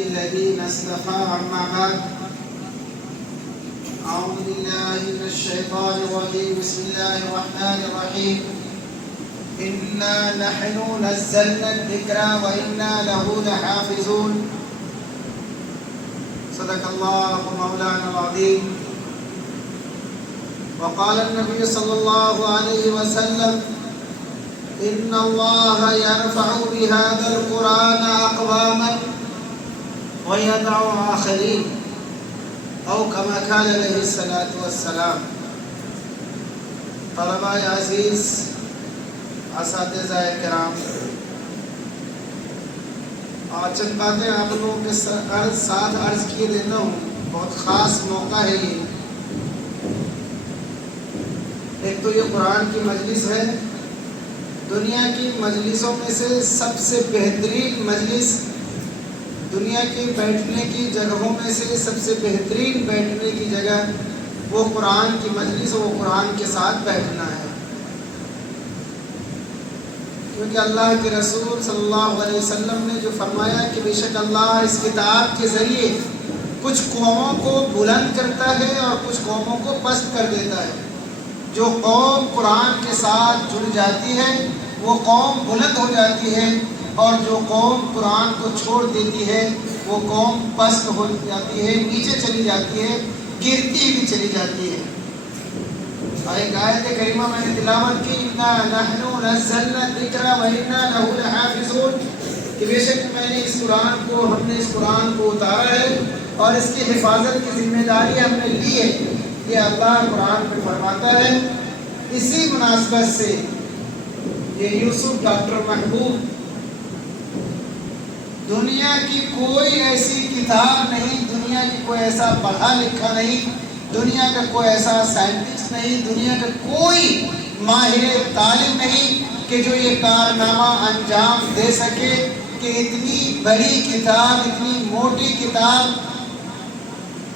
عبادي الذين اصطفى أما بعد أعوذ بالله من الشيطان الرجيم بسم الله الرحمن الرحيم إنا نحن نزلنا الذكر وإنا له لحافظون صدق الله مولانا العظيم. وقال النبي صلى الله عليه وسلم إن الله يرفع بهذا القرآن أقواما ويدع آخرين أو كما قال عليه الصلاة والسلام. طلباء عزیز، اساتذہ کرام، اور چند باتیں آپ لوگوں کے ساتھ عرض کیے دیتا ہوں. بہت خاص موقع ہے یہ. ایک تو یہ قرآن کی مجلس ہے، دنیا کی مجلسوں میں سے سب سے بہترین مجلس، دنیا کی بیٹھنے کی جگہوں میں سے سب سے بہترین بیٹھنے کی جگہ وہ قرآن کی مجلس، وہ قرآن کے ساتھ بیٹھنا ہے. کیونکہ اللہ کے رسول صلی اللہ علیہ وسلم نے جو فرمایا کہ بے شک اللہ اس کتاب کے ذریعے کچھ قوموں کو بلند کرتا ہے اور کچھ قوموں کو پست کر دیتا ہے. جو قوم قرآن کے ساتھ جڑ جاتی ہے وہ قوم بلند ہو جاتی ہے، اور جو قوم قرآن کو چھوڑ دیتی ہے وہ قوم پست ہو جاتی ہے، نیچے چلی جاتی ہے، گرتی بھی چلی جاتی ہے. اور ایک آیت کریمہ میں نے تلاوت کی، اِنَّا نَحْنُ نَزَّلْنَا الذِّكْرَ وَإِنَّا لَهُ لَحَافِظُونَ، کہ بے شک میں نے ہم نے اس قرآن کو اتارا ہے اور اس کی حفاظت کی ذمہ داری ہم نے لی ہے. یہ اللہ قرآن میں فرماتا ہے. اسی مناسبت سے یہ یوسف ڈاکٹر محبوب، دنیا کی کوئی ایسی کتاب نہیں، دنیا کی کوئی ایسا پڑھا لکھا نہیں، دنیا کا کوئی ایسا سائنٹسٹ نہیں، دنیا کا کوئی ماہر تعلیم نہیں کہ جو یہ کارنامہ انجام دے سکے کہ اتنی بڑی کتاب، اتنی موٹی کتاب،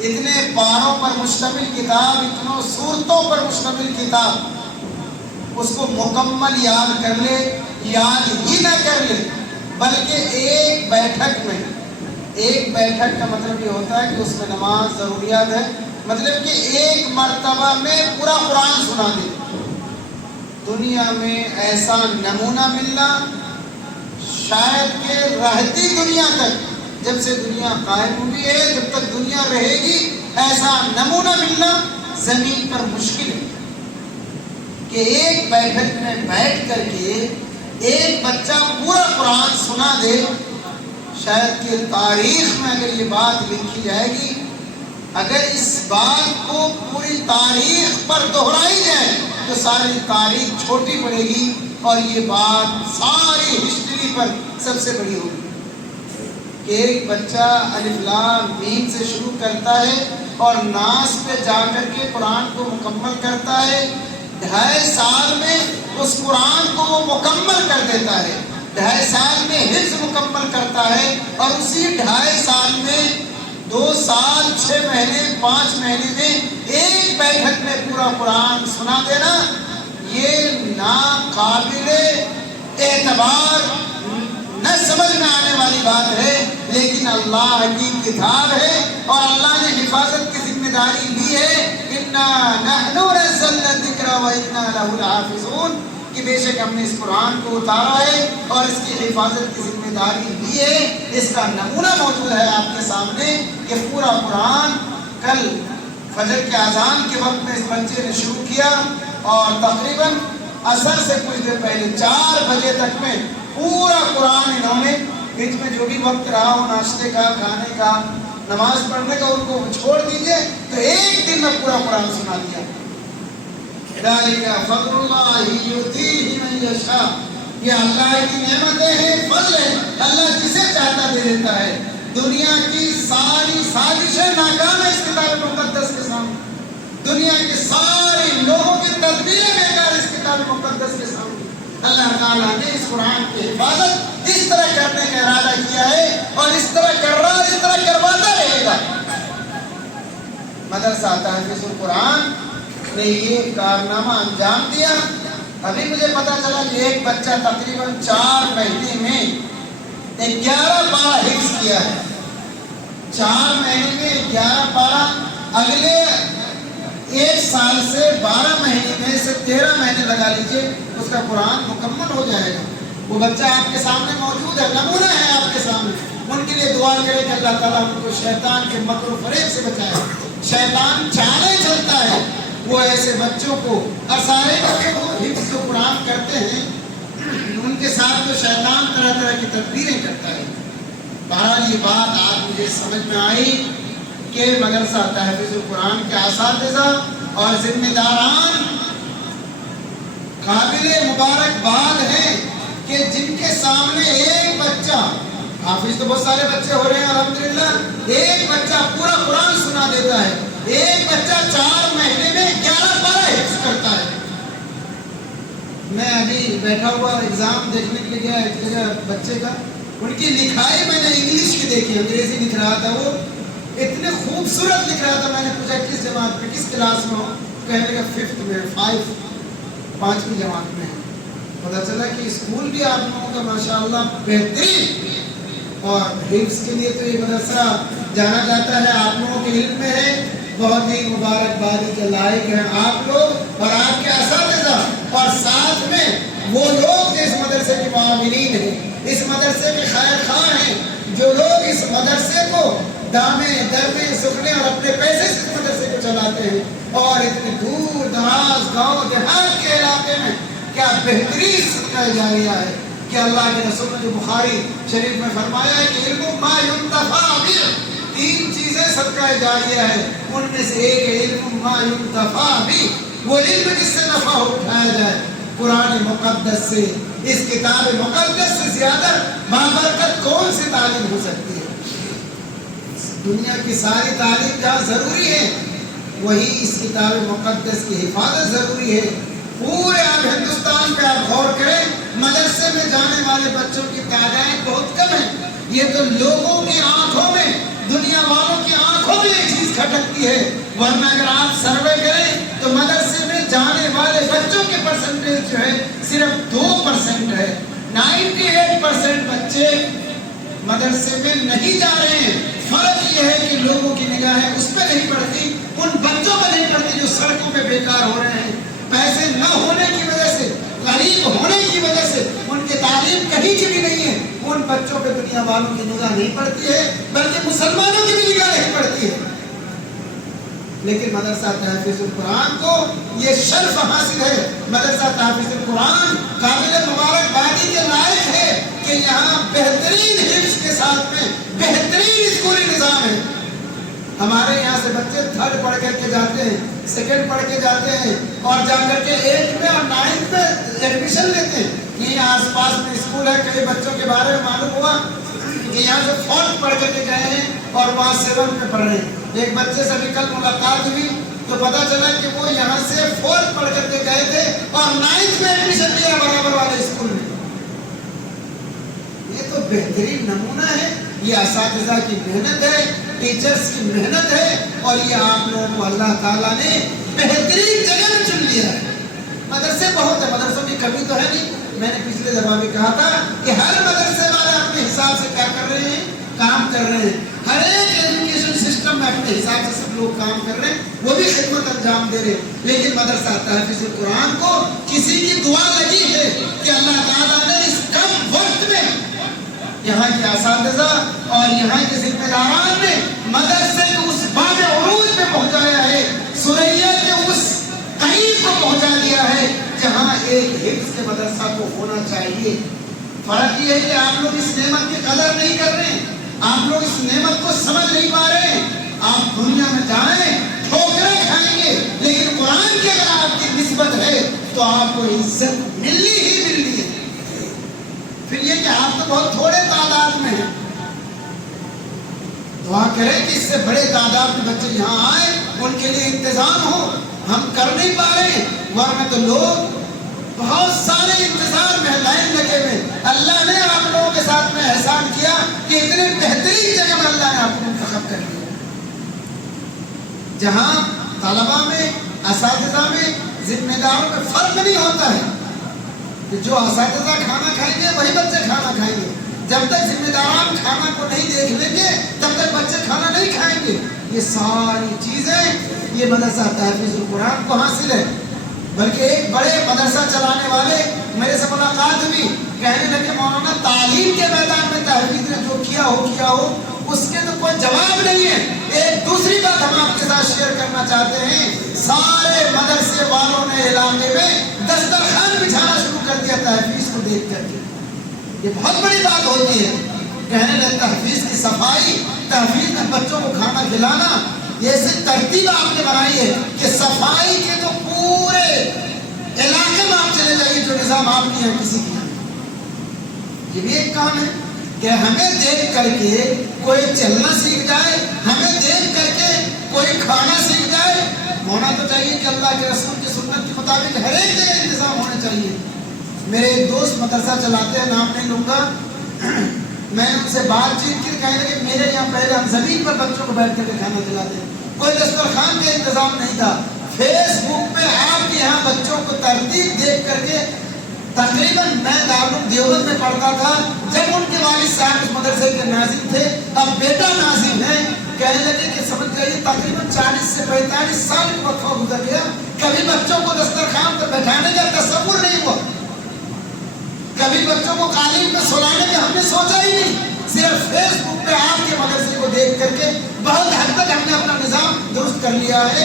اتنے پاروں پر مشتمل کتاب، اتنوں صورتوں پر مشتمل کتاب، اس کو مکمل یاد کر لے. یاد ہی نہ کر لے بلکہ ایک بیٹھک میں، ایک بیٹھک کا مطلب یہ ہوتا ہے کہ اس میں نماز ضروریات ہے، مطلب کہ ایک مرتبہ میں پورا قرآن سنا دے. دنیا میں ایسا نمونہ ملنا شاید کہ رہتی دنیا تک، جب سے دنیا قائم ہوئی ہے، جب تک دنیا رہے گی، ایسا نمونہ ملنا زمین پر مشکل ہے کہ ایک بیٹھک میں بیٹھ کر کے ایک بچہ پورا قرآن سنا دے. شاید کہ تاریخ میں اگر یہ بات لکھی جائے گی، اگر اس بات کو پوری تاریخ پر دہرائی جائے تو ساری تاریخ چھوٹی پڑے گی اور یہ بات ساری ہسٹری پر سب سے بڑی ہوگی کہ ایک بچہ الف لام میم سے شروع کرتا ہے اور ناس پہ جا کر کے قرآن کو مکمل کرتا ہے. 2.5 سال میں اس قرآن کو وہ مکمل کر دیتا ہے، 2.5 سال میں حفظ مکمل کرتا ہے، اور اسی 2.5 سال میں 2 سال 6 مہینے 5 مہینے میں ایک بیٹھک میں پورا قرآن سنا دینا، یہ ناقابل اعتبار، نہ سمجھ میں آنے والی بات ہے. لیکن اللہ کی کتاب ہے اور اللہ نے حفاظت کی ذمہ داری لی ہے. اِنَّا نَحْنُ نَزَّلْنَا الذِّكْرَ وَإِنَّا لَهُ لَحَافِظُونَ، کہ بے شک ہم نے اس قرآن کو اتارا ہے اور اس کی حفاظت کی ذمہ داری لی ہے. اس کا نمونہ موجود ہے آپ کے سامنے کہ پورا قرآن کل فجر کے اذان کے وقت میں اس بچے نے شروع کیا اور تقریباً عصر سے کچھ دیر پہلے 4 بجے تک میں پورا قرآن انہوں نے، بیچ میں جو بھی وقت رہا ہو ناشتے کا، کھانے کا، نماز پڑھنے کا، ان کو چھوڑ دیجئے، تو ایک دن میں پورا قرآن سنا دیا. ذَلِكَ فَضْلُ اللَّهِ يُؤْتِيهِ مَن يَشَاءُ، یہ اللہ کی نعمتیں ہیں، فضل ہے، اللہ جسے چاہتا دے دیتا ہے. دنیا کی ساری سازشیں ناکام ہیں اس کتاب مقدس کے سامنے، دنیا کے سارے لوگوں کی تدبیریں بیکار اس کتاب مقدس کے سامنے. اللہ تعالیٰ نے اس قرآن کی حفاظت اس طرح کرنے کا ارادہ کیا ہے اور اس طرح کر رہا، اس طرح کرواتا رہے گا. مدرسہ تحفیظ القرآن نے یہ کارنامہ انجام دیا. ابھی مجھے پتا چلا کہ ایک بچہ تقریباً 4 مہینے میں 11 بار حفظ کیا ہے. 4 مہینے میں 11 پارہ، اگلے 1 سال سے 12 مہینے میں سے 13 مہینے لگا لیجئے، اس کا قرآن مکمل ہو جائے گا۔ وہ بچہ آپ کے سامنے موجود ہے، نمونہ ہے آپ کے سامنے، ان کے لیے دعا کرے کہ اللہ تعالیٰ ان کو شیطان کے مکر و فریب سے بچائے۔ شیطان چالیں چلتا ہے وہ ایسے بچوں کو، اور سارے بچوں کو حفظ قرآن کرتے ہیں، ان کے ساتھ تو شیطان طرح طرح کی تدبیریں کرتا ہے۔ بہرحال یہ بات آج مجھے سمجھ میں آئی کہ مدرسہ تحفیظ القرآن کے اساتذہ اور ذمہ داران قابل مبارکباد ہیں کہ جن کے سامنے ایک بچہ، حافظ تو بہت سارے بچے ہو رہے ہیں الحمدللہ، ایک بچہ پورا قرآن سنا دیتا ہے، ایک بچہ 4 مہینے میں 11 پارہ حفظ کرتا ہے۔ میں ابھی بیٹھا ہوا ایگزام دیکھنے کے لیے گیا ایک جگہ بچے کا، ان کی لکھائی میں نے انگلش کی دیکھی، انگریزی لکھ رہا تھا، وہ اتنے خوبصورت لکھ رہا تھا۔ میں نے پوچھا کس جماعت میں، کس کلاس میں ہو؟ کہنے لگا 5th میں، 5ویں جماعت میں ہے۔ پتا چلا کہ اسکول بھی آپ لوگوں کا ماشاءاللہ بہترین، اور حفظ کے لیے تو یہ مدرسہ جانا جاتا ہے، آپ لوگوں کے علم میں ہے، بہت ہی مبارکبادی کے لائق ہیں آپ لوگ اور آپ کے اساتذہ، اور ساتھ میں وہ لوگ جو اس مدرسے کے معاونین ہیں، اس مدرسے کے خیر خواہ ہیں، جو لوگ اس مدرسے کو دامے درمے سکھنے اور اپنے پیسے سے اس مدرسے کو چلاتے ہیں، اور اتنے دور دراز گاؤں دیہات کے علاقے میں کیا بہترین صدقہ جاریہ ہے کہ اللہ کے رسول نے جو بخاری شریف میں فرمایا ہے کہ علم ما ينتفع به، 3 چیزیں صدقہ جاریہ ہے، ان میں سے ایک ہے علم ما ينتفع به، وہ علم جس سے نفع اٹھایا جائے۔ قرآن مقدس سے، اس کتاب مقدس سے زیادہ بابرکت کون سی تعلیم ہو سکتی ہے؟ دنیا کی ساری تعلیم جہاں ضروری ہے، وہی اس کتاب مقدس کی حفاظت ضروری ہے۔ پورے آپ ہندوستان پہ آپ غور کریں، مدرسے میں جانے والے بچوں کی تعداد بہت کم ہے۔ یہ تو لوگوں کی آنکھوں میں، دنیا والوں کی آنکھوں میں یہ چیز کھٹکتی ہے، ورنہ اگر آپ سروے کریں تو مدرسے میں جانے والے بچوں کے پرسنٹیج جو ہے صرف 2% ہے۔ 98% بچے مدرسے میں نہیں جا رہے ہیں۔ فرق یہ ہے کہ لوگوں کی نگاہیں اس پہ نہیں پڑتی، ان بچوں پہ نہیں پڑتی جو سڑکوں پہ بیکار ہو رہے ہیں، پیسے نہ ہونے کی وجہ سے، غریب ہونے کی وجہ سے، ان کی تعلیم کہیں کی بھی نہیں ہے۔ ان بچوں پہ دنیا والوں کی نگاہ نہیں پڑتی ہے، بلکہ مسلمانوں کی بھی نگاہ نہیں پڑتی ہے۔ لیکن مدرسہ تحفیظ القرآن کو یہ شرف حاصل ہے، مدرسہ تحفیظ القرآن قابل مبارکبادی کے لائق ہے کہ یہاں بہترین حفظ کے ساتھ میں بہترین اسکولی نظام ہے۔ ہمارے یہاں سے بچے 3rd پڑھ کر کے جاتے ہیں، 2nd پڑھ کے جاتے ہیں، اور جا کر کے 8 میں اور 9 میں ایڈمیشن لیتے ہیں۔ یہ آس پاس میں اسکول ہے، کئی بچوں کے بارے میں معلوم ہوا کہ یہاں سے 4th پڑھ کر کے گئے ہیں اور وہاں 7 میں پڑھ رہے ہیں۔ ایک بچے سے بھی کل ملاقات ہوئی تو پتا چلا کہ وہ یہاں سے 4th پڑھ کر کے گئے تھے اور 9th میں ایڈمیشن لیا برابر والے اسکول میں۔ یہ تو بہترین نمونہ ہے، یہ اساتذہ کی محنت ہے، ٹیچرز کی محنت ہے، اور یہ آپ لوگوں کو اللہ تعالیٰ نے بہترین جگہ میں چن لیا ہے۔ مدرسے بہت ہیں، مدرسوں کی کمی تو ہے نہیں۔ میں نے پچھلے دفعہ بھی کہا تھا کہ ہر مدرسے والے اپنے حساب سے کیا کر رہے ہیں، کام کر رہے ہیں۔ ہر ایک ایجوکیشن سسٹم میں اپنے حساب سے سب لوگ کام کر رہے ہیں، وہ بھی خدمت انجام دے رہے ہیں۔ لیکن مدرسہ تحفیظ القرآن کو کسی کی دعا لگی ہے کہ اللہ تعالیٰ نے اس کم وقت میں یہاں کے اساتذہ اور یہاں کے ذمہ داران نے مدرسے کو اس باب عروج میں پہنچایا ہے، سریا کے اس قریب کو پہنچا دیا ہے جہاں ایک حفظ کے مدرسہ کو ہونا چاہیے۔ فرق یہ ہے کہ آپ لوگ اس نعمت کی قدر نہیں کر رہے ہیں، آپ لوگ اس نعمت کو سمجھ نہیں پا رہے ہیں۔ آپ دنیا میں جائیں ٹھوکریں کھائیں گے، لیکن قرآن کی اگر آپ کی نسبت ہے تو آپ کو عزت ملنی ہی ملنی ہے۔ پھر یہ کہ آپ تو بہت تھوڑے تعداد میں ہیں، دعا کریں کہ اس سے بڑے تعداد میں بچے یہاں آئیں، ان کے لیے انتظام ہو۔ ہم کر نہیں پا رہے ہیں، ورنہ تو لوگ بہت سارے انتظار میں لائن لگے ہوئے۔ اللہ نے آپ لوگوں کے ساتھ میں احسان کیا کہ اتنے بہترین جگہ میں اللہ نے آپ کو منتخب کر دیا، جہاں طلباء میں، اساتذہ میں، ذمہ داروں میں فرق نہیں ہوتا ہے کہ جو اساتذہ کھانا کھائیں گے وہی بچے کھانا کھائیں گے۔ جب تک ذمہ داران کھانا کو نہیں دیکھ لیں گے تب تک بچے کھانا یہ ساری چیزیں یہ مدرسہ تحفیظ القرآن کو حاصل ہے. بلکہ ایک بڑے مدرسہ چلانے والے میرے سے ملاقات بھی کہنے لگے مولانا تعلیم کے میدان میں تحفیظ نے جو کیا ہو اس کے تو کوئی جواب نہیں ہے. ایک دوسری بات ہم آپ کے ساتھ شیئر کرنا چاہتے ہیں. سارے مدرسے والوں نے علاقے میں دسترخوان بچھانا شروع کر دیا تحفیظ کو دیکھ کر کے. یہ بہت بڑی بات ہوتی ہے. کہنے لگے تحفیظ کی صفائی، تحفیظ میں بچوں کو کھانا کھلانا، یہ ایسی ترتیب آپ نے بنائی ہے کہ صفائی کے تو پورے علاقے میں آپ چلے جائیے جو نظام آپ کی ہے کسی کی. یہ بھی ایک کام ہے کہ ہمیں دیکھ کر کے کوئی چلنا سیکھ جائے، ہمیں دیکھ کر کے کوئی کھانا سیکھ جائے. ہونا تو چاہیے کہ اللہ کے رسول کی سنت کے مطابق ہر ایک جگہ انتظام ہونے چاہیے. میرے ایک دوست مدرسہ چلاتے ہیں، نام نہیں لوں گا، میں ان سے بات چیت کی، کہنے لگے میرے یہاں پہلے ہم زمین پر بچوں کو بیٹھ کر کے کھانا کھلاتے ہیں، کوئی دسترخوان کا انتظام نہیں تھا. فیس بک پہ آپ کے یہاں بچوں کو ترتیب دیکھ کر کے، تقریباً میں دارالعلوم دیوبند میں پڑھتا تھا جب ان کے والد صاحب اس مدرسے کے ناظم تھے، اب بیٹا ناظم ہے. کہنے لگے کہ سمجھ جائیے تقریباً 40 سے 45 سال کا وقفہ گزر گیا، کبھی بچوں کو دسترخوان پر بیٹھانے کا تصور نہیں ہوا، کبھی بچوں کو قالین میں سلانے کا ہم نے سوچا ہی نہیں. صرف فیس بک پہ آپ کے مدرسے کو دیکھ کر کے بہت حد تک ہم نے اپنا نظام درست کر لیا ہے.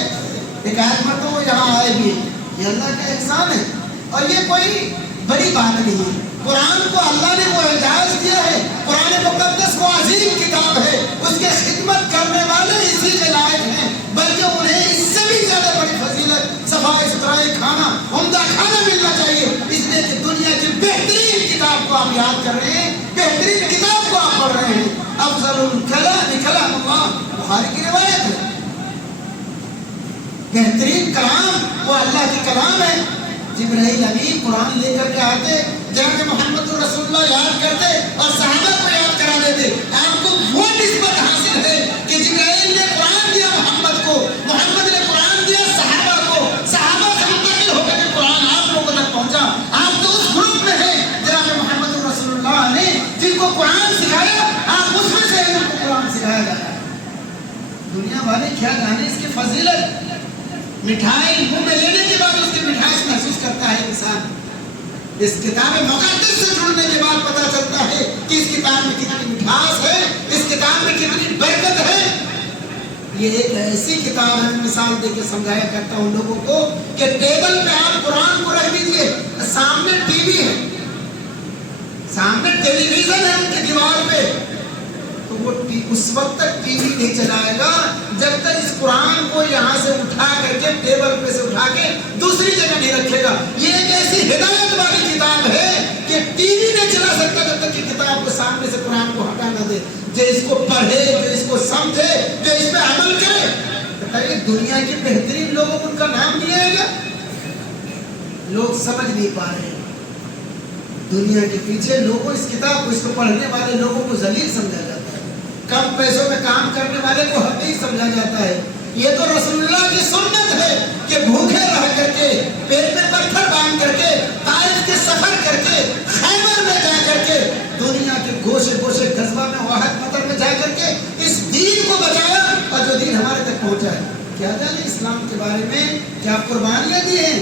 ایک آیت پر تو وہ یہاں آئے بھی، یہ اللہ کا احسان ہے اور یہ کوئی بڑی بات نہیں ہے. قرآن کو اللہ نے وہ اعزاز دیا ہے. قرآن مقدس کو عظیم کتاب ہے، اس کے خدمت کرنے والے اسی کے لائق ہیں، بلکہ انہیں اس سے بھی زیادہ بڑی فضیلت صفائی ستھرائی کھانا، عمدہ کھانا ملنا چاہیے. اس لیے کہ دنیا کی بہترین کتاب کو آپ یاد کر رہے ہیں، بہترین کتاب کو آپ پڑھ رہے ہیں. افضل الکلام کلام اللہ، بخاری کی روایت ہے. بہترین کلام وہ اللہ کی کلام ہے. جبرائیل امین قرآن لے کر کے آتے، جناب محمد رسول اللہ یاد کرتے اور صحابہ کو یاد کرا دیتے. آپ کو وہ نسبت حاصل ہے کہ جبرائیل نے قرآن دیا محمد کو، محمد نے قرآن دیا صحابہ کو، صحابہ سے منتقل ہو کر کے قرآن آپ لوگوں تک پہنچا. آپ تو اس گروپ میں ہیں جناب محمد رسول اللہ نے جن کو قرآن سکھایا، آپ اس میں سے جن کو قرآن سکھایا گیا. دنیا والے کیا جانے اس کی فضیلت. مٹھائی منہ میں لینے کے بعد اس کی مٹھاس محسوس کرتا ہے انسان. اس کتاب مقدس سے جڑنے کے بعد پتہ چلتا ہے کہ اس کتاب میں کتنی مٹھاس ہے، اس کتاب میں کتنی برکت ہے. یہ ایک ایسی کتاب ہے، مثال دے کے سمجھایا کرتا ہوں لوگوں کو کہ ٹیبل پہ آپ قرآن کو رکھ دیجئے، سامنے ٹی وی ہے، سامنے ٹیلی ویژن ہے ان کی دیوار پہ، تو وہ اس وقت تک ٹی وی نہیں چلائے گا جب تک اس قرآن کو یہاں سے اٹھا کر کے ٹیبل پہ سے اٹھا کے دوسری جگہ نہیں رکھے گا. یہ ایک ایسی ہدایت والی کتاب ہے کہ ٹی وی نہیں چلا سکتا جب تک کہ کتاب کو سامنے سے قرآن کو ہٹا نہ دے. جو اس کو پڑھے، جو اس کو سمجھے، جو اس پہ عمل کرے. بتائیے دنیا کے بہترین لوگوں کو ان کا نام نہیں آئے گا. لوگ سمجھ نہیں پا رہے. دنیا کے پیچھے لوگوں اس کتاب کو، اس کو پڑھنے والے لوگوں کو ذلیل سمجھا جاتا ہے، کم پیسوں میں کام کرنے والے کو حقیر سمجھا جاتا ہے. یہ تو رسول اللہ کی سنت ہے کہ بھوکے رہ کر کے، پیٹ میں پتھر باندھ کر کے، طائف کے سفر کر کے، خیبر میں جا کر کے، دنیا کے گوشے گوشے قصبہ میں، واحد مطر میں جا کر کے اس دین کو بچایا اور جو دین ہمارے تک پہنچا ہے. کیا جانے اسلام کے بارے میں کیا قربانیاں دی ہیں.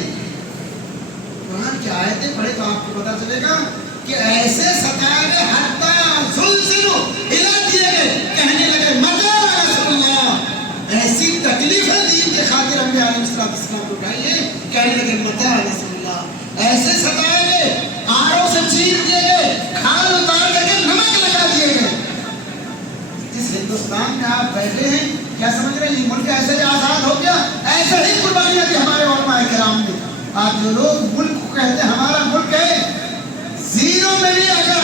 قرآن کی آیتیں پڑھے تو آپ کو پتا چلے گا کہ ایسے ستائے گئے، حتی زلزلوا، ہلا دیے گئے، کہنے لگے متى رسول اللہ. ایسی تکلیف ہے دین کے خاطر انبیاء علیہ السلام کو اٹھائیے، کہنے لگے متى رسول اللہ. ایسے ستائے گئے، آڑوں سے چیر دیے گئے، کھال اتار کر کے نمک لگا دیے گئے. جس ہندوستان میں آپ بیٹھے ہیں، کیا سمجھ رہے ہیں یہ ملک ایسے ہی آزاد ہو گیا؟ ایسے ہی قربانیاں دی ہمارے علماء کرام نے. آپ جو لوگ ملک کو کہتے ہیں ہمارا ملک ہے، زیرو میں بھی اگر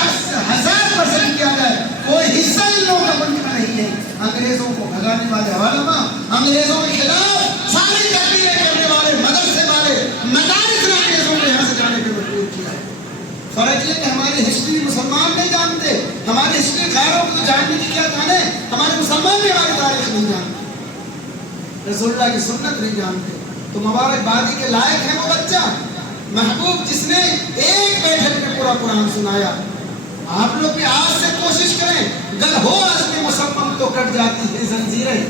1000% کیا جائے کوئی حصہ ان لوگوں کا ملک میں نہیں ہے. انگریزوں کو بھگانے والے علماء، انگریزوں کے خلاف ساری تحریریں کرنے والے مدرسے والے، مدارس نے انگریزوں کو یہاں سے جانے کے مجبور کیا ہے. فرق یہ کہ ہماری ہسٹری مسلمان نہیں جانتے. ہماری ہسٹری خیروں کو تو جاننے کی کیا جانے، ہمارے مسلمان بھی ہماری تاریخ نہیں جانتے، رسول اللہ کی سنت نہیں جانتے. تو مبارکبادی کے لائق ہے وہ بچہ محبوب جس نے ایک بیٹھک میں پورا قرآن سنایا. آپ لوگ بھی آج سے کوشش کریں، گر ہو آج میں مسلمان تو کٹ جاتی ہے زنجیریں.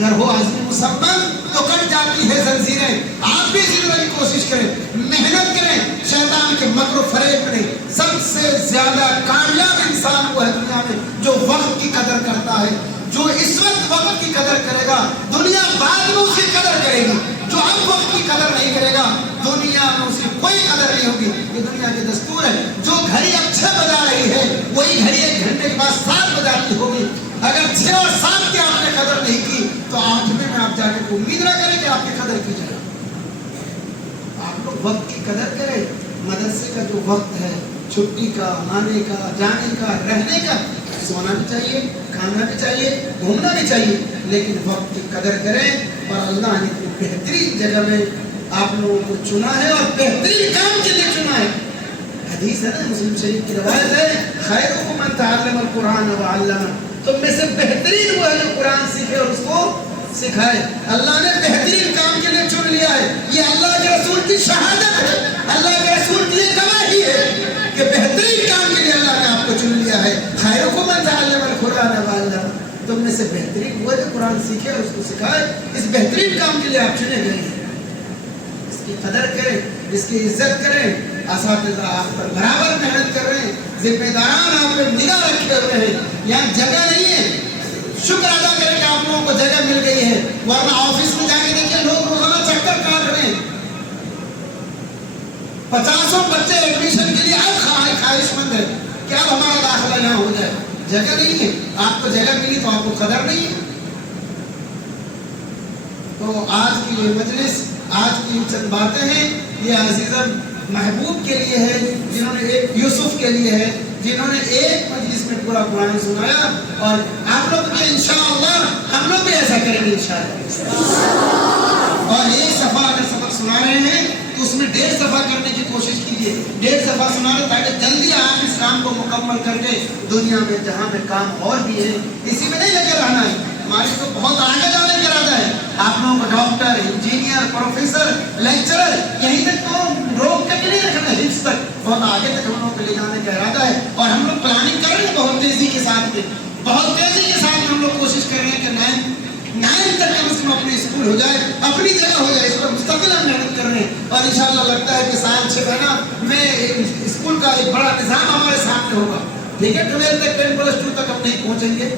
گر ہو عزم مسمم تو کٹ جاتی ہے زنجیریں. آپ بھی اسی طرح کی کوشش کریں, محنت کریں, شیطان کے مکر و فریب میں نہیں. سب سے زیادہ کامیاب انسان وہ ہے دنیا میں جو وقت کی قدر کرتا ہے, جو اس وقت کی قدر کرے گا دنیا بعد میں اس کی قدر کرے گی. جو اب وقت کی قدر نہیں کرے گا دنیا میں اس کی کوئی قدر نہیں ہوگی. یہ دنیا کے دستور ہے. جو گھڑی اب 6 بجا رہی ہے وہی گھڑی 1 گھنٹے کے بعد 7 بجاتی ہوگی. اگر 6 اور 7 کی آپ نے قدر نہیں کی تو 8ویں میں آپ جا کے امید نہ کریں کہ آپ کی قدر کی جائے. آپ لوگ وقت کی قدر کریں. مدرسے کا جو وقت ہے, چھٹی کا, آنے کا, جانے کا, رہنے کا, سونا بھی چاہیے, کھانا بھی چاہیے, گھومنا بھی چاہیے, لیکن وقت کی قدر کریں. اور اللہ نے اتنی بہترین جگہ میں آپ لوگوں کو چنا ہے اور بہترین کام کے لیے چنا ہے. حدیث ہے نا, مسلم شریف کی روایت ہے, خیرکم من تعلم القرآن وعلمہ, تم میں سے بہترین وہ ہے جو قرآن سیکھے اور اس کو سکھائے. اللہ نے بہترین کام کے لیے چن لیا ہے. یہ اللہ کے رسول کی شہادت ہے, اللہ کے رسول کی یہ گواہی ہے کہ بہترین کام کے لیے اللہ نے آپ کو چن لیا ہے. خیرکم من تعلم القرآن وعلمہ, تم میں سے بہترین وہ ہے جو قرآن سیکھے اور اس کو سکھائے. اس بہترین کام کے لیے آپ چنے گئے ہیں. اس کی قدر کریں, اس کی عزت کریں. اساتذہ آپ پر برابر محنت کر رہے ہیں, ذمہ داران آپ پہ نگاہ رکھے ہوئے ہیں. یہاں جگہ نہیں ہے, شکر ادا کریں کہ آپ لوگوں کو جگہ مل گئی ہے, ورنہ آفس میں جا کے دیکھیں لوگ روزانہ چکر کاٹ رہے ہیں. 50 بچے ایڈمیشن کے لیے اب خواہش مند ہے کہ اب ہمارا داخلہ یہاں ہو جائے. جگہ نہیں ہے. آپ کو جگہ ملی تو آپ کو قدر نہیں ہے. تو آج کی یہ مجلس, آج کی چند باتیں ہیں, یہ عزیزم محبوب کے لیے ہے, جنہوں نے ایک یوسف کے لیے ہے, جنہوں نے ایک مجلس میں پورا قرآن سنایا. اور آپ لوگ بھی انشاءاللہ ہم لوگ بھی ایسا کریں گے انشاءاللہ. اور ایک صفحہ اگر سبق سنا رہے ہیں تو اس میں 1.5 صفحہ کرنے کی کوشش کیجیے. 1.5 صفحہ سنا رہے تاکہ جلدی آپ اس کام کو مکمل کر کے دنیا میں جہاں میں کام اور بھی ہے اسی میں نہیں لگے رہنا ہے. ہماری تو بہت آگے جانے کا ارادہ ہے. آپ لوگوں کو ڈاکٹر, انجینئر, پروفیسر, لیکچرر یہیں تک تو روک کر کے نہیں رکھنا ہے, حفظ تک بہت آگے تک ہم لوگوں کو لے جانے کا ارادہ ہے. اور ہم لوگ پلاننگ کر رہے ہیں بہت تیزی کے ساتھ, بہت تیزی کے ساتھ ہم لوگ کوشش کر رہے ہیں کہ 9 تک کم از کم اپنی اسکول ہو جائے, اپنی جگہ ہو جائے. اس پر مستقل ہم محنت کر رہے ہیں. اور انشاءاللہ لگتا ہے کہ سال 6 مہینہ میں اسکول کا ایک بڑا نظام ہمارے سامنے ہوگا. ٹھیک ہے, 12 تک 10+2 تک ہم نہیں پہنچیں گے,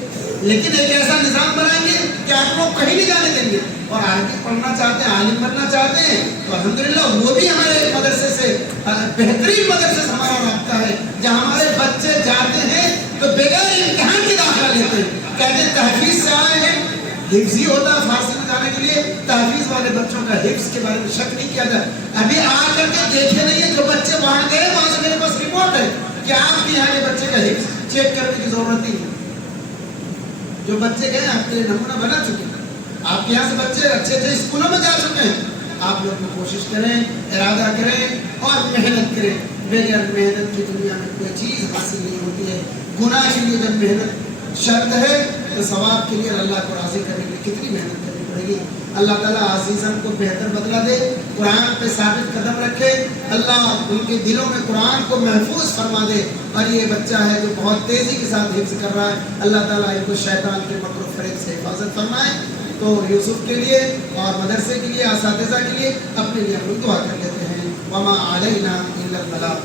لیکن ایک ایسا نظام بنائیں گے کہ آپ لوگ کہیں نہیں جانے دیں گے. اور آگے پڑھنا چاہتے ہیں, عالم بننا چاہتے ہیں تو الحمدللہ وہ بھی ہمارے مدرسے سے, بہترین مدرسے سے ہمارا رابطہ ہے, جہاں ہمارے بچے جاتے ہیں تو بغیر امتحان کے داخلہ لیتے ہیں. کہتے ہیں تحفیظ سے آئے ہیں, حفظ ہی ہوتا ہے فارسی میں جانے کے لیے. تحفیظ والے بچوں کا حفظ کے بارے میں شک نہیں کیا جائے. ابھی آ کر کے دیکھے نہیں ہے, جو بچے وہاں گئے وہاں سے میرے پاس رپورٹ ہے کہ آپ کے یہاں کے بچے کا حفظ چیک کرنے کی ضرورت نہیں ہے. جو بچے گئے آپ کے لیے نمونہ بنا چکے ہیں. آپ کے یہاں سے بچے اچھے اچھے اسکولوں میں جا چکے ہیں. آپ لوگ کوشش کریں, ارادہ کریں اور محنت کریں. بغیر محنت کی دنیا میں کوئی چیز حاصل نہیں ہوتی ہے. گناہ کے لیے جب محنت شرط ہے تو ثواب کے لیے اللہ کو راضی کرنے کے لیے کتنی محنت کرنی پڑے گی. اللہ تعالیٰ عزیزان کو بہتر بدلہ دے, قرآن پہ ثابت قدم رکھے, اللہ ان کے دلوں میں قرآن کو محفوظ فرما دے. اور یہ بچہ ہے جو بہت تیزی کے ساتھ حفظ کر رہا ہے, اللہ تعالیٰ ان کو شیطان کے مکر و فریب سے حفاظت فرمائے. تو یوسف کے لیے اور مدرسے کے لیے, اساتذہ کے لیے, اپنے لیے ہم دعا کر لیتے ہیں. وما علینا الا البلاغ.